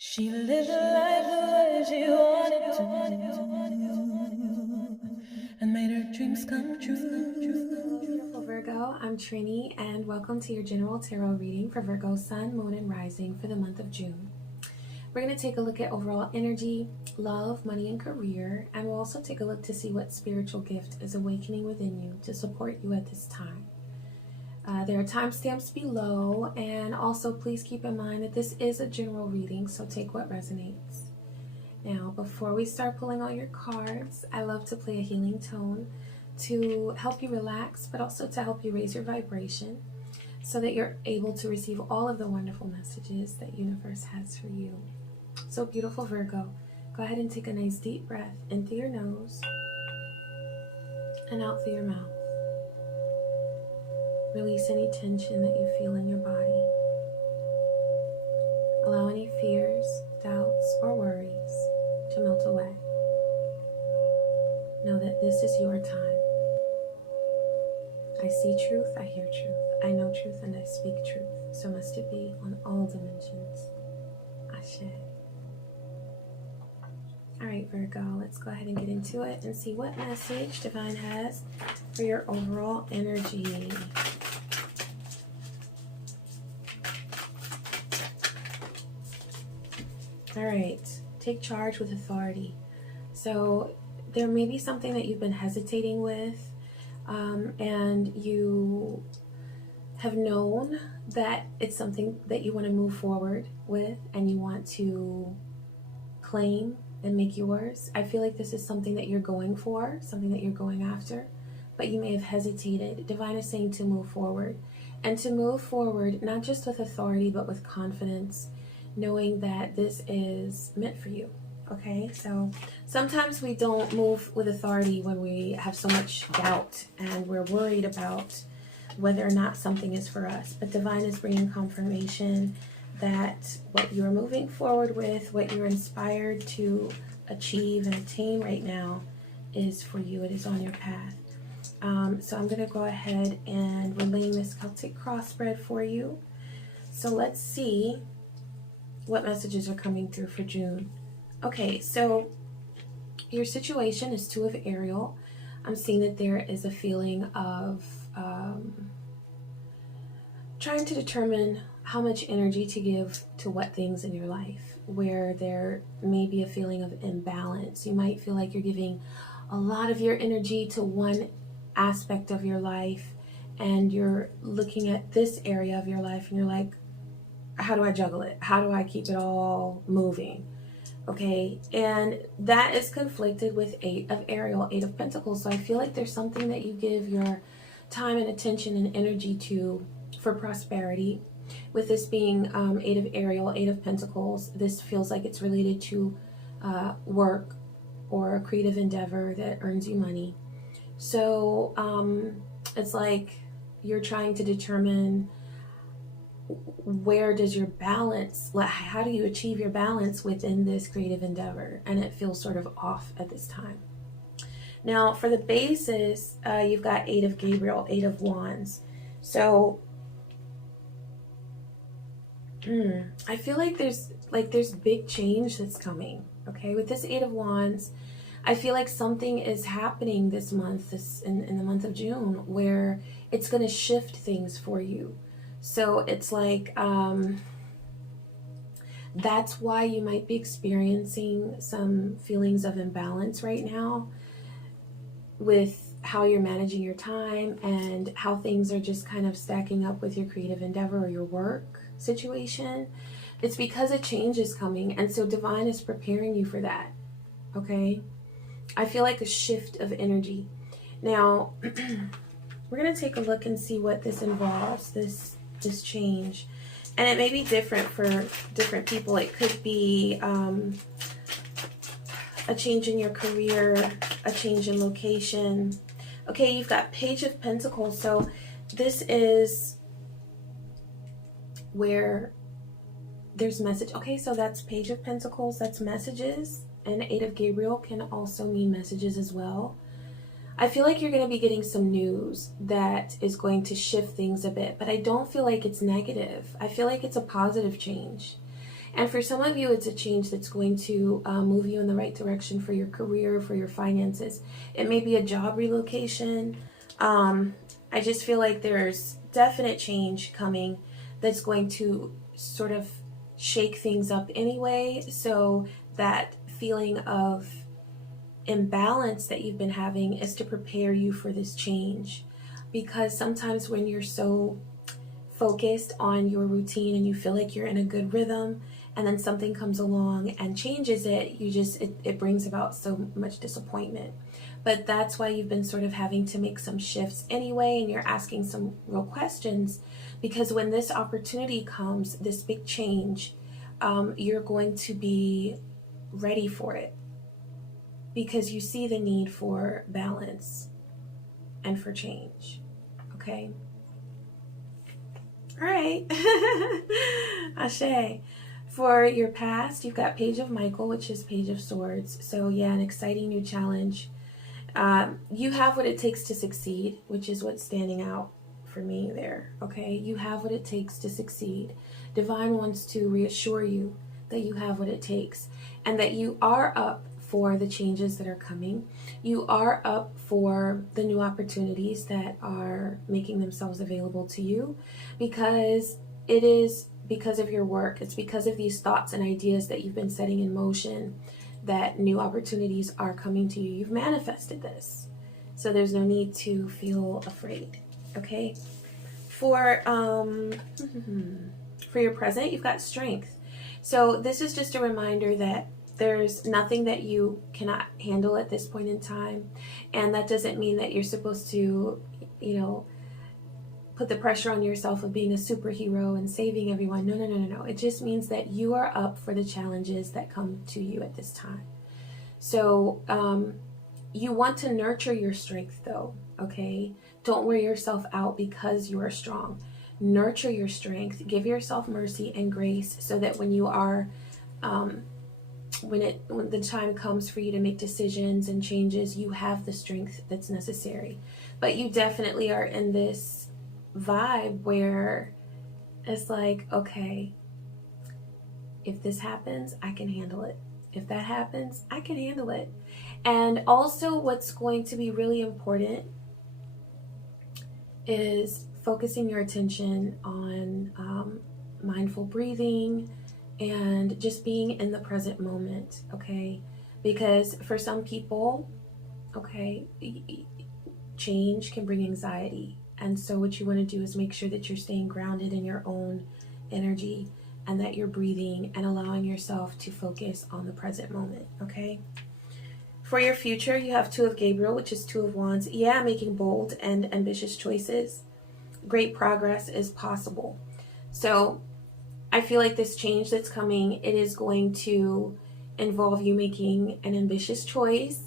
She lived life the way she wanted to and made her dreams come true. Hello, beautiful Virgo. I'm Trini, and welcome to your general tarot reading for Virgo Sun, Moon, and Rising for the month of June. We're going to take a look at overall energy, love, money, and career, and we'll also take a look to see what spiritual gift is awakening within you to support you at this time. There are timestamps below, and also please keep in mind that this is a general reading, so take what resonates. Now, before we start pulling all your cards, I love to play a healing tone to help you relax, but also to help you raise your vibration so that you're able to receive all of the wonderful messages that universe has for you. So beautiful Virgo, go ahead and take a nice deep breath in through your nose and out through your mouth. Release any tension that you feel in your body. Allow any fears, doubts, or worries to melt away. Know that this is your time. I see truth, I hear truth, I know truth, and I speak truth. So must it be on all dimensions. Ashe. Alright, Virgo, let's go ahead and get into it and see what message Divine has for your overall energy. Alright, take charge with authority. So there may be something that you've been hesitating with, and you have known that it's something that you want to move forward with and you want to claim and make yours. I feel like this is something that you're going for, something that you're going after, but you may have hesitated. Divine is saying to move forward, and to move forward not just with authority but with confidence, knowing that this is meant for you. Okay, so sometimes we don't move with authority when we have so much doubt and we're worried about whether or not something is for us. But Divine is bringing confirmation that what you're moving forward with, what you're inspired to achieve and attain right now is for you. It is on your path. So I'm going to go ahead and we're laying this Celtic cross spread for you. So let's see what messages are coming through for June. Okay, so your situation is Two of Ariel. I'm seeing that there is a feeling of trying to determine how much energy to give to what things in your life, where there may be a feeling of imbalance. You might feel like you're giving a lot of your energy to one aspect of your life, and you're looking at this area of your life and you're like, how do I juggle it? How do I keep it all moving? Okay, and that is conflicted with Eight of Ariel, Eight of Pentacles. So I feel like there's something that you give your time and attention and energy to for prosperity. With this being Eight of Ariel, Eight of Pentacles, this feels like it's related to work or a creative endeavor that earns you money. So it's like you're trying to determine where does your balance, how do you achieve your balance within this creative endeavor, and it feels sort of off at this time. Now for the bases, you've got Eight of Gabriel, Eight of Wands. So I feel like there's big change that's coming. Okay, with this Eight of Wands, I feel like something is happening this month, in the month of June, where it's going to shift things for you. So it's like that's why you might be experiencing some feelings of imbalance right now with how you're managing your time and how things are just kind of stacking up with your creative endeavor or your work situation. It's because a change is coming, and so Divine is preparing you for that. Okay, I feel like a shift of energy. Now we're going to take a look and see what this involves, this change, and it may be different for different people. It could be a change in your career, a change in location. Okay, you've got Page of Pentacles, so this is where there's message. Okay, so that's Page of Pentacles, that's messages, and Eight of Gabriel can also mean messages as well. I feel like you're going to be getting some news that is going to shift things a bit, but I don't feel like it's negative. I feel like it's a positive change. And for some of you, it's a change that's going to move you in the right direction for your career, for your finances. It may be a job relocation. I just feel like there's definite change coming that's going to sort of shake things up anyway. So that feeling of imbalance that you've been having is to prepare you for this change. Because sometimes when you're so focused on your routine and you feel like you're in a good rhythm, and then something comes along and changes it, it brings about so much disappointment. But that's why you've been sort of having to make some shifts anyway, and you're asking some real questions, because when this opportunity comes, this big change, you're going to be ready for it, because you see the need for balance and for change. Okay? All right. Ashe. For your past, you've got Page of Michael, which is Page of Swords. So yeah, an exciting new challenge. You have what it takes to succeed, which is what's standing out for me there. Okay? You have what it takes to succeed. Divine wants to reassure you that you have what it takes, and that you are up for the changes that are coming. You are up for the new opportunities that are making themselves available to you, because it is because of your work. It's because of these thoughts and ideas that you've been setting in motion that new opportunities are coming to you. You've manifested this, so there's no need to feel afraid. Okay? For your present, you've got Strength. So this is just a reminder that there's nothing that you cannot handle at this point in time. And that doesn't mean that you're supposed to, put the pressure on yourself of being a superhero and saving everyone. No. It just means that you are up for the challenges that come to you at this time. So you want to nurture your strength though, okay? Don't wear yourself out because you are strong. Nurture your strength. Give yourself mercy and grace, so that when you are when the time comes for you to make decisions and changes, you have the strength that's necessary. But you definitely are in this vibe where it's like, okay, if this happens, I can handle it. If that happens, I can handle it. And also what's going to be really important is focusing your attention on mindful breathing and just being in the present moment, okay? Because for some people, okay, change can bring anxiety. And so what you want to do is make sure that you're staying grounded in your own energy, and that you're breathing and allowing yourself to focus on the present moment, okay? For your future, you have Two of Gabriel, which is Two of Wands. Yeah, making bold and ambitious choices. Great progress is possible. So I feel like this change that's coming, it is going to involve you making an ambitious choice,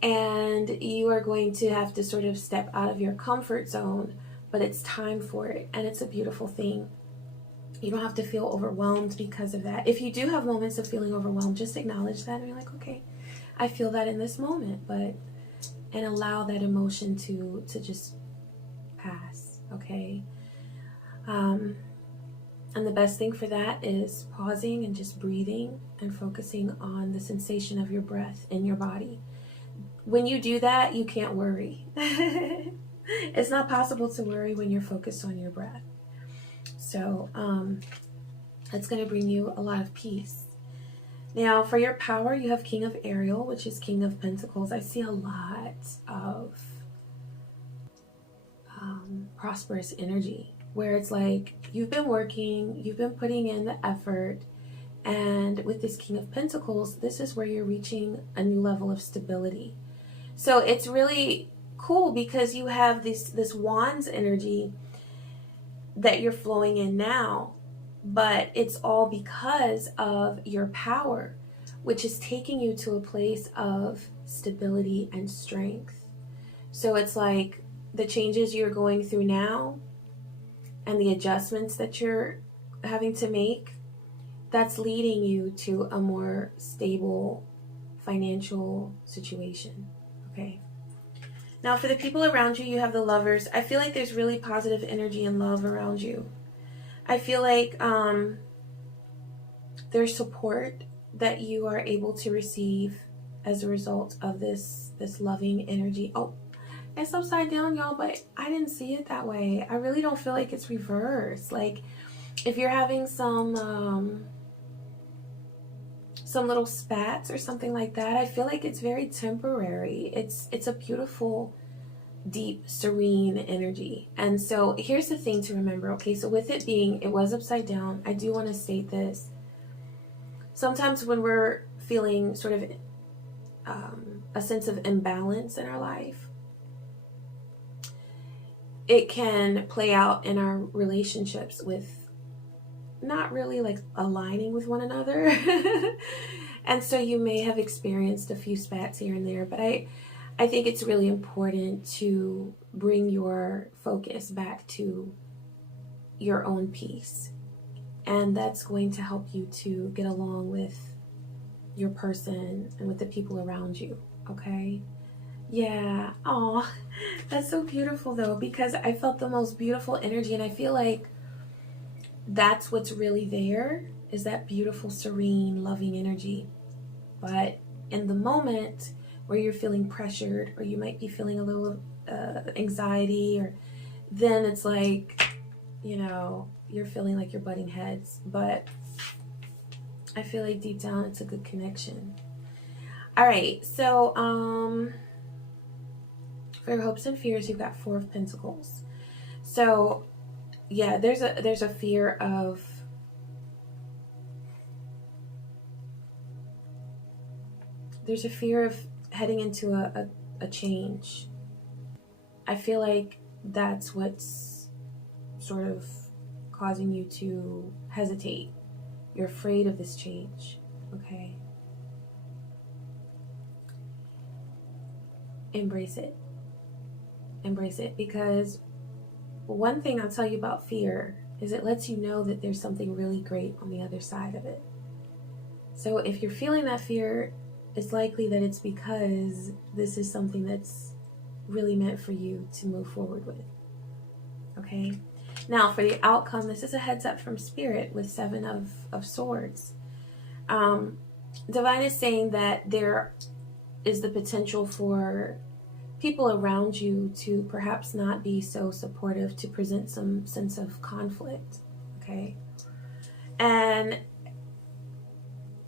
and you are going to have to sort of step out of your comfort zone, but it's time for it, and it's a beautiful thing. You don't have to feel overwhelmed because of that. If you do have moments of feeling overwhelmed, just acknowledge that and be like, okay, I feel that in this moment, and allow that emotion to just pass, okay? And the best thing for that is pausing and just breathing and focusing on the sensation of your breath in your body. When you do that, you can't worry. It's not possible to worry when you're focused on your breath. So that's going to bring you a lot of peace. Now, for your power, you have King of Ariel, which is King of Pentacles. I see a lot of prosperous energy, where it's like you've been working, you've been putting in the effort, and with this King of Pentacles, this is where you're reaching a new level of stability. So it's really cool because you have this Wands energy that you're flowing in now, but it's all because of your power, which is taking you to a place of stability and strength. So it's like the changes you're going through now and the adjustments that you're having to make, that's leading you to a more stable financial situation, okay? Now, for the people around you, you have the Lovers. I feel like there's really positive energy and love around you. I feel like There's support that you are able to receive as a result of this loving energy. Oh, it's upside down, y'all, but I didn't see it that way. I really don't feel like it's reversed. Like if you're having some little spats or something like that, I feel like it's very temporary. It's a beautiful, deep, serene energy. And so here's the thing to remember. Okay, so with it being, it was upside down, I do want to state this. Sometimes when we're feeling sort of a sense of imbalance in our life, it can play out in our relationships with not really like aligning with one another. And so you may have experienced a few spats here and there, but I think it's really important to bring your focus back to your own peace. And that's going to help you to get along with your person and with the people around you, okay? Yeah. Oh, that's so beautiful though, because I felt the most beautiful energy, and I feel like that's what's really there, is that beautiful, serene, loving energy. But in the moment where you're feeling pressured, or you might be feeling a little anxiety, or then it's like, you know, you're feeling like you're butting heads. But I feel like deep down it's a good connection. All right, so for your hopes and fears, you've got Four of Pentacles. So yeah, there's a fear of heading into a change. I feel like that's what's sort of causing you to hesitate. You're afraid of this change, okay? Embrace it. Embrace it, because one thing I'll tell you about fear is it lets you know that there's something really great on the other side of it. So if you're feeling that fear, it's likely that it's because this is something that's really meant for you to move forward with. Okay? Now, for the outcome, this is a heads up from Spirit with Seven of Swords. Divine is saying that there is the potential for people around you to perhaps not be so supportive, to present some sense of conflict, okay? And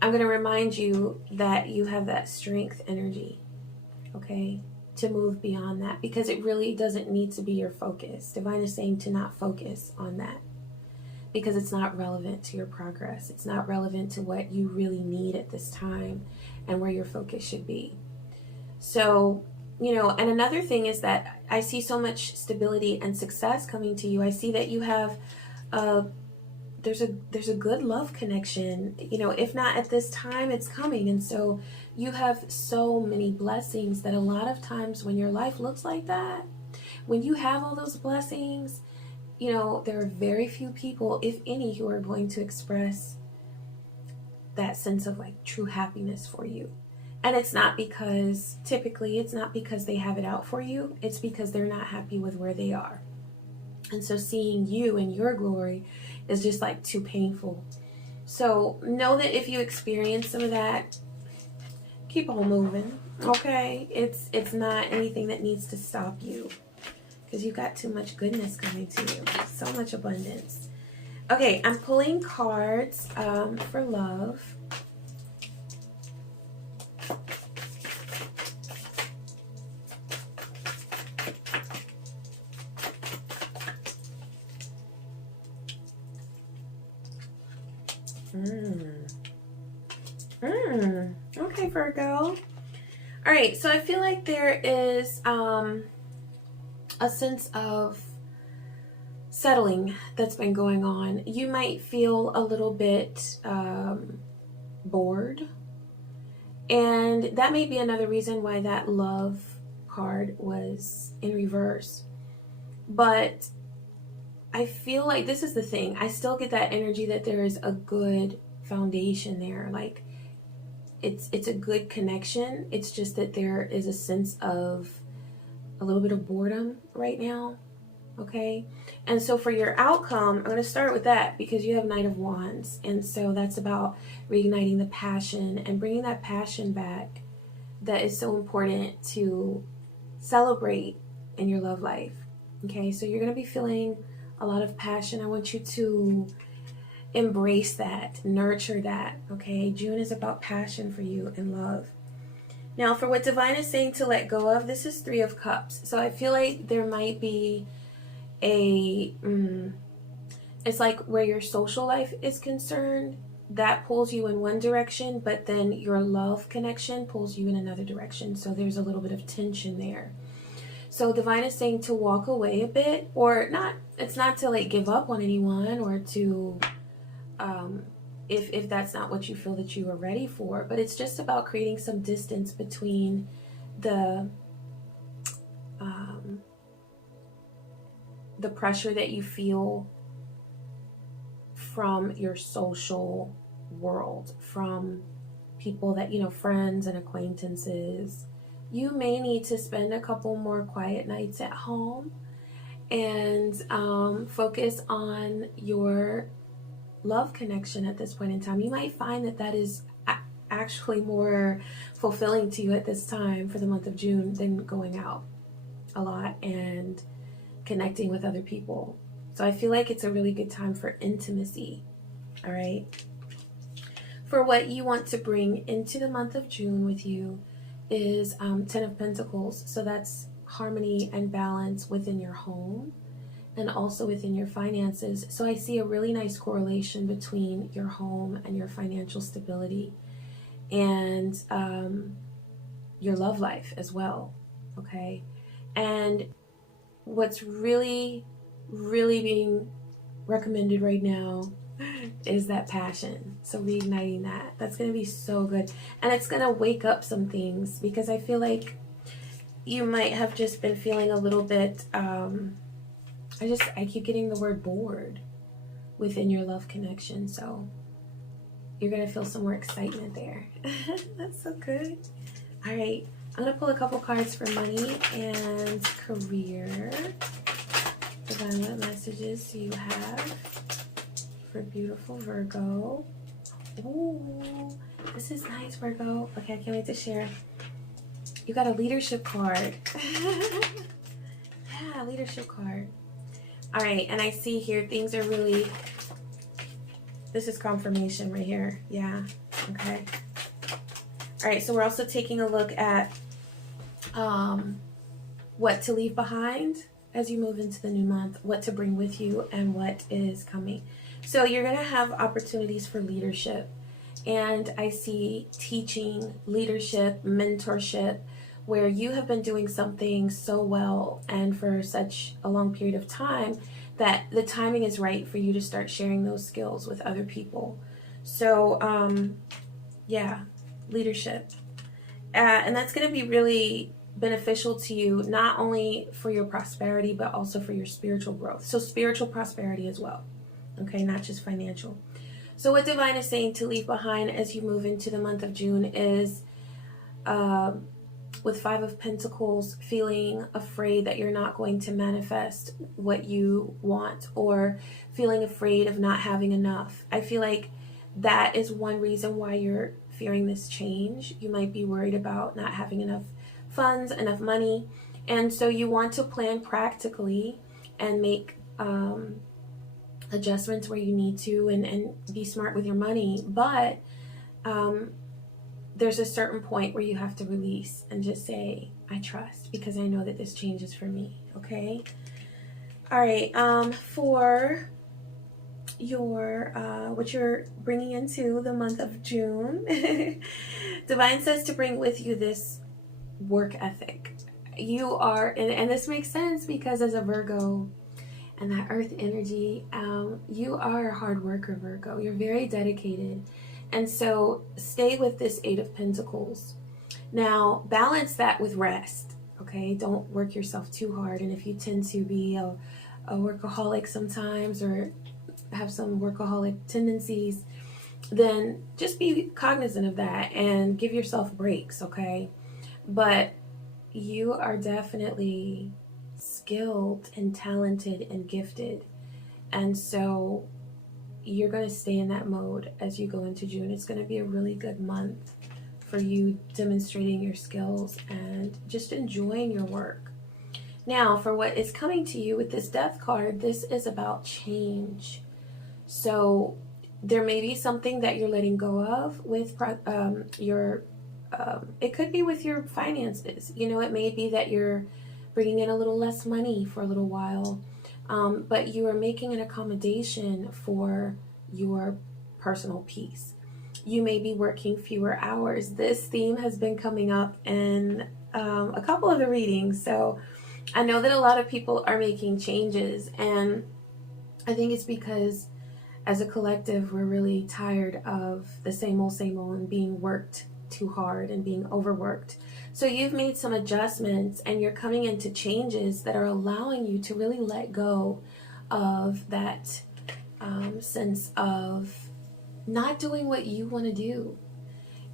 I'm going to remind you that you have that strength energy, okay, to move beyond that, because it really doesn't need to be your focus. Divine is saying to not focus on that, because it's not relevant to your progress. It's not relevant to what you really need at this time and where your focus should be. So, you know, and another thing is that I see so much stability and success coming to you. I see that you have there's a good love connection. You know, if not at this time, it's coming. And so you have so many blessings that a lot of times when your life looks like that, when you have all those blessings, you know, there are very few people, if any, who are going to express that sense of like true happiness for you. And it's not because, typically, it's not because they have it out for you. It's because they're not happy with where they are. And so seeing you in your glory is just like too painful. So know that if you experience some of that, keep on moving, okay? It's not anything that needs to stop you, because you've got too much goodness coming to you. So much abundance. Okay, I'm pulling cards for love. Okay, Virgo. All right, so I feel like there is a sense of settling that's been going on. You might feel a little bit bored, and that may be another reason why that love card was in reverse. But I feel like this is the thing. I still get that energy that there is a good foundation there. Like it's a good connection. It's just that there is a sense of a little bit of boredom right now. Okay, and so for your outcome, I'm going to start with that because you have Knight of Wands, and so that's about reigniting the passion and bringing that passion back that is so important to celebrate in your love life. Okay, so you're going to be feeling a lot of passion. I want you to embrace that, nurture that. Okay, June is about passion for you and love. Now, for what Divine is saying to let go of, this is Three of Cups. So I feel like there might be it's like where your social life is concerned, that pulls you in one direction, but then your love connection pulls you in another direction. So there's a little bit of tension there. So Divine is saying to walk away a bit, or not. It's not to like give up on anyone or to if that's not what you feel that you are ready for, but it's just about creating some distance between the pressure that you feel from your social world, from people that, friends and acquaintances. You may need to spend a couple more quiet nights at home and focus on your love connection at this point in time. You might find that that is actually more fulfilling to you at this time for the month of June than going out a lot and connecting with other people. So I feel like it's a really good time for intimacy. All right. For what you want to bring into the month of June with you is Ten of Pentacles. So that's harmony and balance within your home and also within your finances. So I see a really nice correlation between your home and your financial stability and your love life as well. Okay. And what's really being recommended right now is that passion. So reigniting that. That's going to be so good. And it's going to wake up some things, because I feel like you might have just been feeling a little bit, I keep getting the word bored within your love connection. So you're going to feel some more excitement there. That's so good. All right. I'm going to pull a couple cards for money and career. Divine, what messages do you have for beautiful Virgo? Ooh, this is nice, Virgo. Okay, I can't wait to share. You got a leadership card. Yeah, leadership card. All right, and I see here things are really, this is confirmation right here. Yeah, okay. All right, so we're also taking a look at what to leave behind as you move into the new month, what to bring with you, and what is coming. So you're going to have opportunities for leadership. And I see teaching, leadership, mentorship, where you have been doing something so well and for such a long period of time that the timing is right for you to start sharing those skills with other people. So, yeah, leadership. And that's going to be really beneficial to you, not only for your prosperity, but also for your spiritual growth. So spiritual prosperity as well. Okay, not just financial. So what Divine is saying to leave behind as you move into the month of June is with Five of Pentacles, feeling afraid that you're not going to manifest what you want, or feeling afraid of not having enough. I feel like that is one reason why you're fearing this change. You might be worried about not having enough funds, enough money, and so you want to plan practically and make adjustments where you need to, and be smart with your money. But there's a certain point where you have to release and just say, I trust, because I know that this change is for me. Okay. All right. For your what you're bringing into the month of June, Divine says to bring with you this work ethic. You are, and this makes sense because as a Virgo and that earth energy, you are a hard worker, Virgo. You're very dedicated. And so stay with this Eight of Pentacles. Now, balance that with rest, okay? Don't work yourself too hard. And if you tend to be a workaholic sometimes, or have some workaholic tendencies, then just be cognizant of that and give yourself breaks, okay? But you are definitely skilled and talented and gifted. And so you're going to stay in that mode as you go into June. It's going to be a really good month for you demonstrating your skills and just enjoying your work. Now, for what is coming to you with this Death card, this is about change. So there may be something that you're letting go of with it could be with your finances. You know, it may be that you're bringing in a little less money for a little while, but you are making an accommodation for your personal peace. You may be working fewer hours. This theme has been coming up in a couple of the readings. So I know that a lot of people are making changes, and I think it's because as a collective, we're really tired of the same old, and being worked too hard and being overworked. So you've made some adjustments and you're coming into changes that are allowing you to really let go of that sense of not doing what you want to do.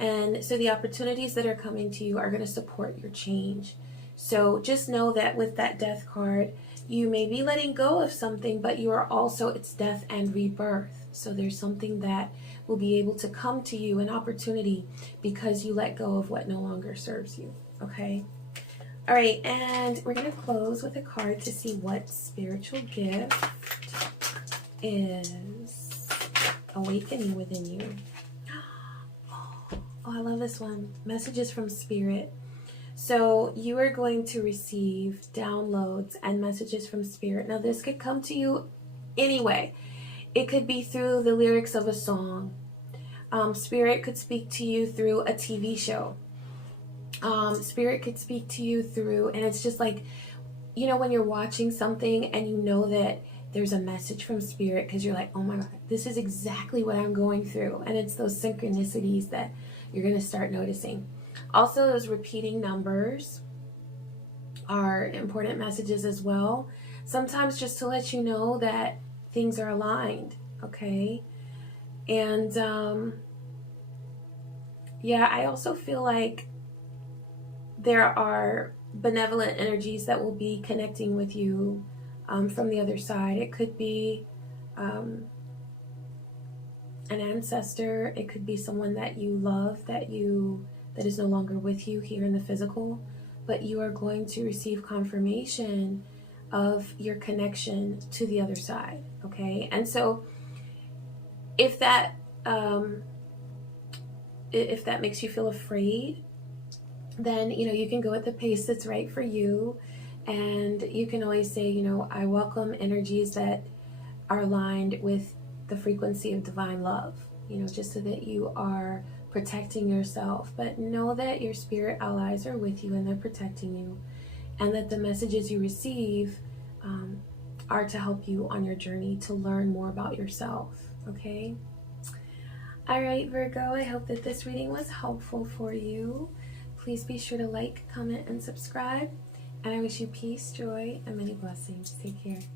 And so the opportunities that are coming to you are going to support your change. So just know that with that Death card, you may be letting go of something, but you are also, it's death and rebirth. So there's something that will be able to come to you, an opportunity, because you let go of what no longer serves you. Okay? All right, and we're going to close with a card to see what spiritual gift is awakening within you. Oh, I love this one. Messages from Spirit. So you are going to receive downloads and messages from Spirit. Now this could come to you anyway. It could be through the lyrics of a song. Spirit could speak to you through a TV show. Spirit could speak to you through, and it's just like, you know, when you're watching something and you know that there's a message from Spirit because you're like, oh my God, this is exactly what I'm going through. And it's those synchronicities that you're going to start noticing. Also, those repeating numbers are important messages as well. Sometimes just to let you know that things are aligned, okay? And yeah, I also feel like there are benevolent energies that will be connecting with you from the other side. It could be an ancestor. It could be someone that you love that is no longer with you here in the physical, but you are going to receive confirmation of your connection to the other side, okay? And so if that makes you feel afraid, then, you know, you can go at the pace that's right for you, and you can always say, you know, I welcome energies that are aligned with the frequency of divine love, you know, just so that you are protecting yourself. But know that your spirit allies are with you and they're protecting you, and that the messages you receive are to help you on your journey to learn more about yourself, okay? All right, Virgo, I hope that this reading was helpful for you. Please be sure to like, comment, and subscribe. And I wish you peace, joy, and many blessings. Take care.